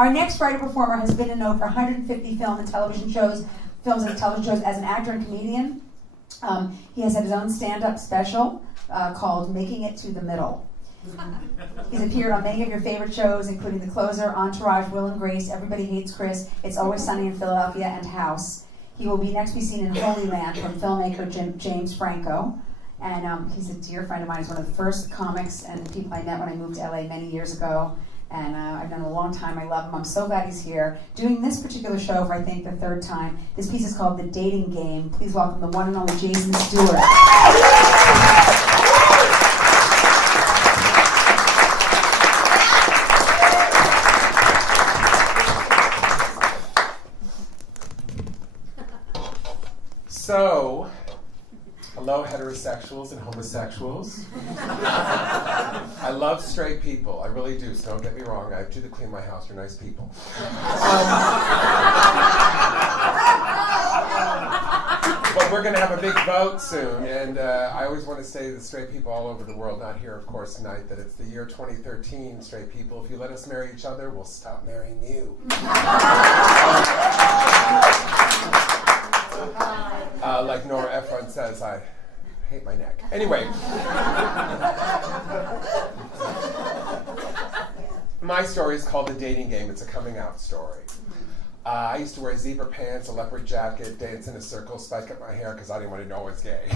Our next writer performer has been in over 150 films and television shows as an actor and comedian. He has had his own stand-up special called Making It to the Middle. He's appeared on many of your favorite shows, including The Closer, Entourage, Will and Grace, Everybody Hates Chris, It's Always Sunny in Philadelphia, and House. He will next be seen in Holy Land from filmmaker James Franco. And he's a dear friend of mine. He's one of the first comics and people I met when I moved to LA many years ago. And I've known him a long time. I love him. I'm so glad he's here. Doing this particular show for, I think, the third time. This piece is called The Dating Game. Please welcome the one and only Jason Stuart. So, hello heterosexuals and homosexuals. I love straight people, I really do, so don't get me wrong. I have two that clean my house, you're nice people. But we're going to have a big vote soon, and I always want to say to the straight people all over the world, not here of course tonight, that it's the year 2013, straight people. If you let us marry each other, we'll stop marrying you. Like Nora Ephron says, I hate my neck. Anyway. My story is called The Dating Game. It's a coming out story. I used to wear zebra pants, a leopard jacket, dance in a circle, spike up my hair because I didn't want to know I was gay.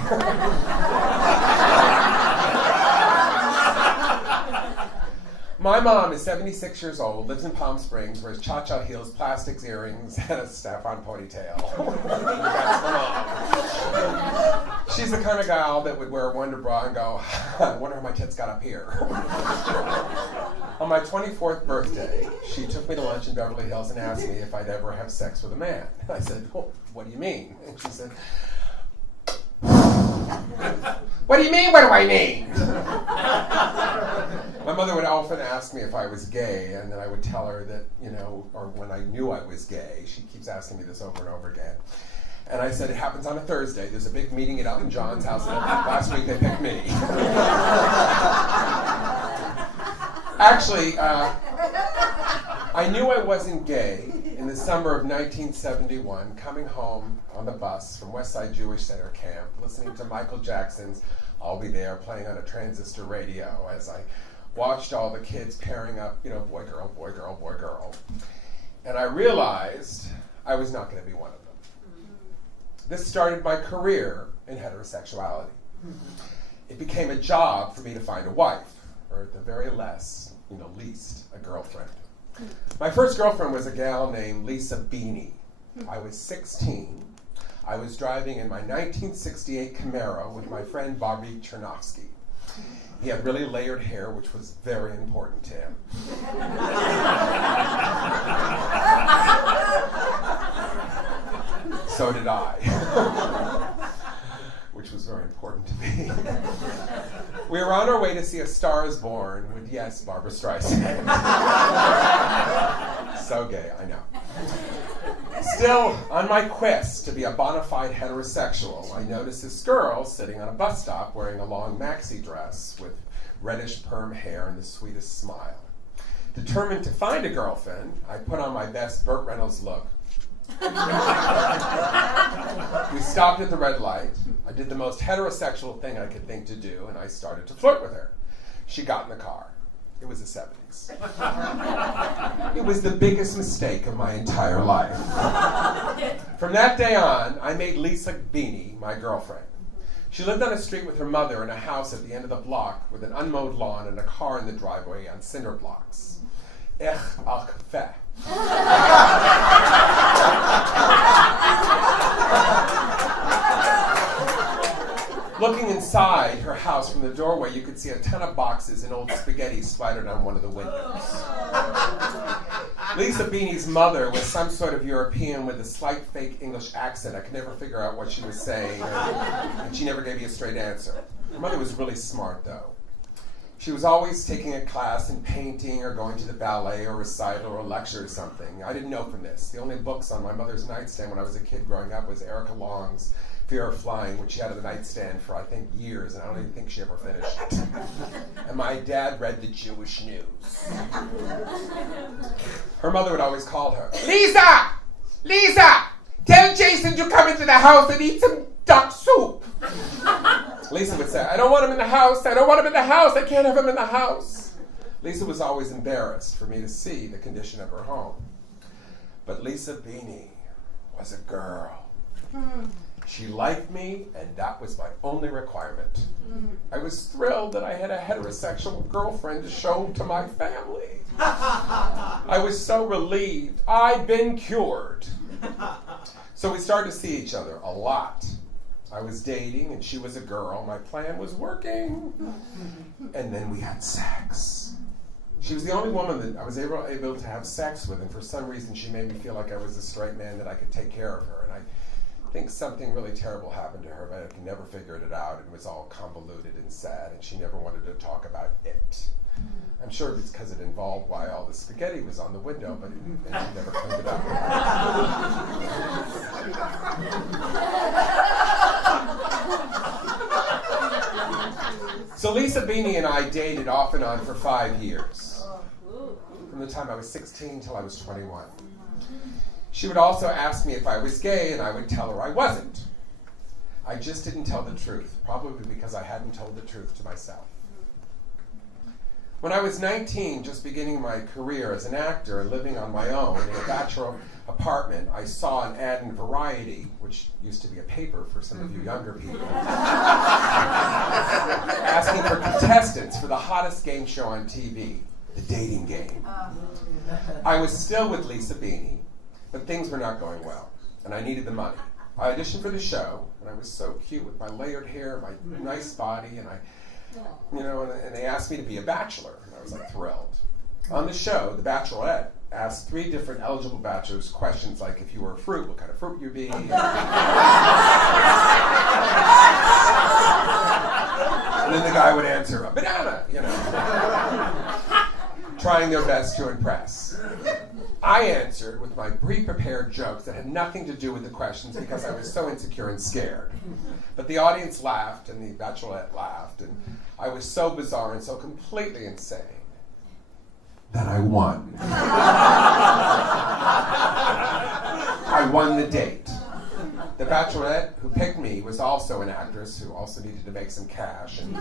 My mom is 76 years old, lives in Palm Springs, wears cha-cha heels, plastics earrings, and a staff-on ponytail. That's my mom. She's the kind of gal that would wear a Wonder Bra and go, I wonder how my tits got up here. On my 24th birthday, she took me to lunch in Beverly Hills and asked me if I'd ever have sex with a man. I said, well, what do you mean? And she said, what do you mean, what do I mean? My mother would often ask me if I was gay, and then I would tell her that, or when I knew I was gay. She keeps asking me this over and over again. And I said, it happens on a Thursday. There's a big meeting at Elton John's house, and last week they picked me. Actually, I knew I wasn't gay in the summer of 1971, coming home on the bus from Westside Jewish Center Camp, listening to Michael Jackson's I'll Be There playing on a transistor radio as I watched all the kids pairing up, boy, girl, boy, girl, boy, girl. And I realized I was not going to be one of them. This started my career in heterosexuality. It became a job for me to find a wife, or at the very least, a girlfriend. My first girlfriend was a gal named Lisa Beanie. I was 16. I was driving in my 1968 Camaro with my friend Bobby Chernovsky. He had really layered hair, which was very important to him. So did I, which was very important to me. We were on our way to see A Star is Born with, yes, Barbra Streisand. So gay, I know. Still, on my quest to be a bona fide heterosexual, I noticed this girl sitting on a bus stop wearing a long maxi dress with reddish perm hair and the sweetest smile. Determined to find a girlfriend, I put on my best Burt Reynolds look. We stopped at the red light. I did the most heterosexual thing I could think to do, and I started to flirt with her. She got in the car. It was the 70s. It was the biggest mistake of my entire life. From that day on, I made Lisa Beanie my girlfriend. She lived on a street with her mother in a house at the end of the block with an unmowed lawn and a car in the driveway on cinder blocks. Ech ach feh. Looking inside her house from the doorway, you could see a ton of boxes and old spaghetti splattered on one of the windows. Lisa Beanie's mother was some sort of European with a slight fake English accent. I could never figure out what she was saying, and she never gave me a straight answer. Her mother was really smart, though. She was always taking a class in painting or going to the ballet or recital or lecture or something. I didn't know from this. The only books on my mother's nightstand when I was a kid growing up was Erica Long's Fear of Flying, which she had on the nightstand for, I think, years, and I don't even think she ever finished it. And my dad read the Jewish news. Her mother would always call her, Lisa! Lisa! Tell Jason to come into the house and eat some duck soup. Lisa would say, I don't want him in the house. I don't want him in the house. I can't have him in the house. Lisa was always embarrassed for me to see the condition of her home. But Lisa Beanie was a girl. She liked me, and that was my only requirement. I was thrilled that I had a heterosexual girlfriend to show to my family. I was so relieved. I'd been cured. So we started to see each other a lot. I was dating, and she was a girl. My plan was working. And then we had sex. She was the only woman that I was able to have sex with, and for some reason she made me feel like I was a straight man, that I could take care of her. And I think something really terrible happened to her, but I could never figure it out. It was all convoluted and sad, and she never wanted to talk about it. I'm sure it's because it involved why all the spaghetti was on the window, but and she never cleaned it up. So Lisa Beanie and I dated off and on for 5 years. From the time I was 16 till I was 21. She would also ask me if I was gay, and I would tell her I wasn't. I just didn't tell the truth, probably because I hadn't told the truth to myself. When I was 19, just beginning my career as an actor and living on my own in a bachelor apartment, I saw an ad in Variety, which used to be a paper for some of you younger people, asking for contestants for the hottest game show on TV, The Dating Game. I was still with Lisa Beanie, but things were not going well, and I needed the money. I auditioned for the show, and I was so cute with my layered hair, my nice body, and and they asked me to be a bachelor, and I was like thrilled. On the show, The Bachelorette asked 3 different eligible bachelors questions like, if you were a fruit, what kind of fruit you'd be? And then the guy would answer, a banana, trying their best to impress. I answered with my pre-prepared jokes that had nothing to do with the questions because I was so insecure and scared. But the audience laughed, and the Bachelorette laughed, and I was so bizarre and so completely insane that I won. I won the date. The Bachelorette who picked me was also an actress who also needed to make some cash, and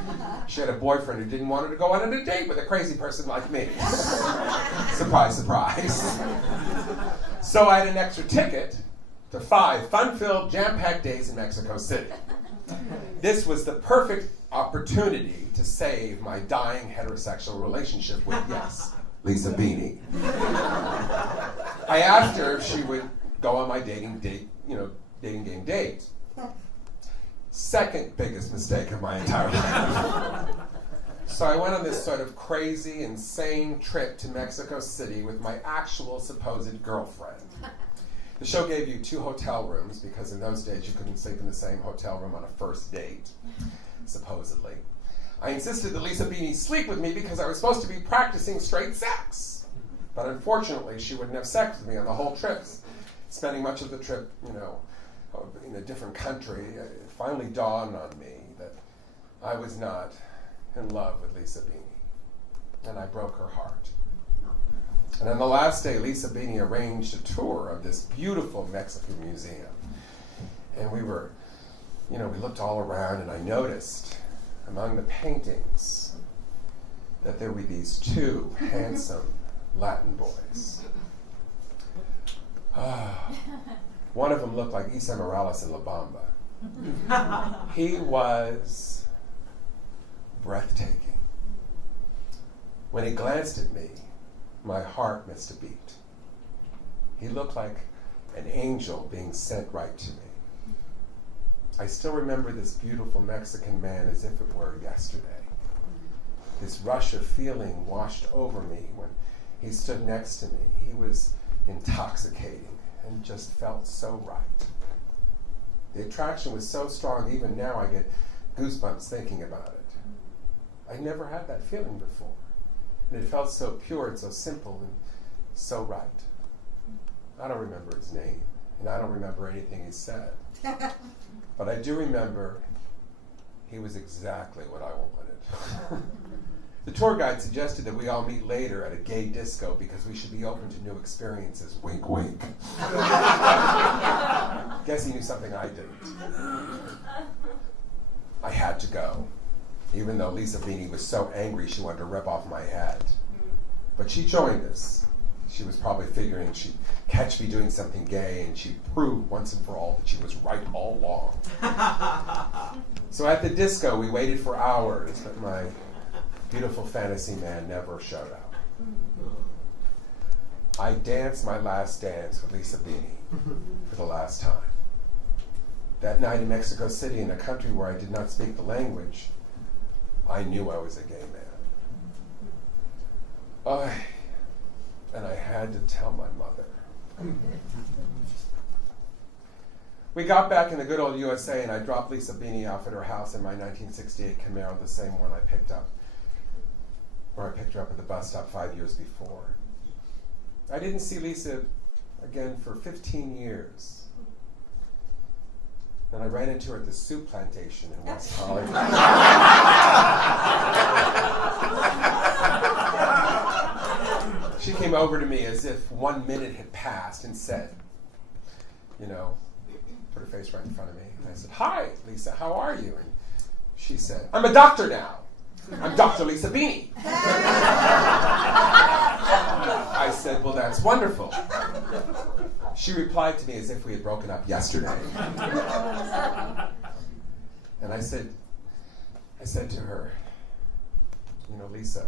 she had a boyfriend who didn't want her to go on a date with a crazy person like me. Surprise, surprise. So I had an extra ticket to 5 fun-filled, jam-packed days in Mexico City. This was the perfect opportunity to save my dying heterosexual relationship with, yes, Lisa Beanie. I asked her if she would go on my dating game date. Second biggest mistake of my entire life. So I went on this sort of crazy, insane trip to Mexico City with my actual supposed girlfriend. The show gave you 2 hotel rooms because in those days you couldn't sleep in the same hotel room on a first date, supposedly. I insisted that Lisa Beanie sleep with me because I was supposed to be practicing straight sex. But unfortunately, she wouldn't have sex with me on the whole trip. Spending much of the trip, in a different country, it finally dawned on me that I was not in love with Lisa Beanie. And I broke her heart. And on the last day, Lisa Beanie arranged a tour of this beautiful Mexican museum. And we looked all around, and I noticed among the paintings that there were these 2 handsome Latin boys. One of them looked like Isa Morales in La Bamba. He was breathtaking. When he glanced at me, my heart missed a beat. He looked like an angel being sent right to me. I still remember this beautiful Mexican man as if it were yesterday. This rush of feeling washed over me when he stood next to me. He was intoxicating and just felt so right. The attraction was so strong, even now I get goosebumps thinking about it. I never had that feeling before. And it felt so pure and so simple and so right. I don't remember his name. and I don't remember anything he said. But I do remember he was exactly what I wanted. The tour guide suggested that we all meet later at a gay disco because we should be open to new experiences. Wink, wink. Guess he knew something I didn't. I had to go, even though Lisa Beanie was so angry she wanted to rip off my head. But she joined us. She was probably figuring she'd catch me doing something gay and she'd prove once and for all that she was right all along. So at the disco, we waited for hours, but my beautiful fantasy man never showed up. I danced my last dance with Lisa Beanie for the last time. That night in Mexico City, in a country where I did not speak the language, I knew I was a gay man. And I had to tell my mother. We got back in the good old USA, and I dropped Lisa Beanie off at her house in my 1968 Camaro, the same one I picked her up at the bus stop 5 years before. I didn't see Lisa again for 15 years. Then I ran into her at the soup plantation in West Hollywood. She came over to me as if 1 minute had passed and said, put her face right in front of me. And I said, "Hi, Lisa, how are you?" And she said, "I'm a doctor now. I'm Dr. Lisa Beanie." I said, "Well, that's wonderful." She replied to me as if we had broken up yesterday. And I said to her, "Lisa,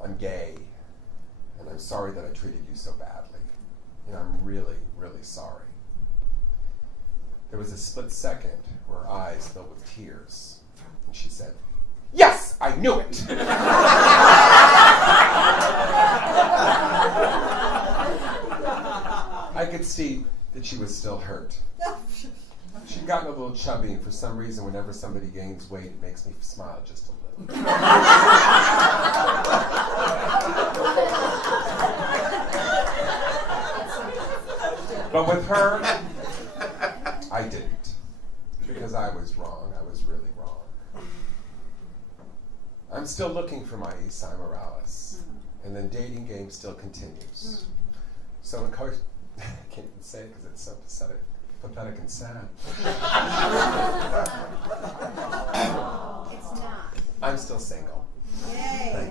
I'm gay, and I'm sorry that I treated you so badly. I'm really, really sorry." There was a split second where her eyes filled with tears, and she said, "Yes, I knew it." I could see that she was still hurt. She'd gotten a little chubby, and for some reason, whenever somebody gains weight, it makes me smile just a little. But with her, I didn't. Because I was wrong. I was really wrong. I'm still looking for my Esai Morales. And the dating game still continues. So, of course, I can't even say it because it's so pathetic and sad. It's not. I'm still single. Yay.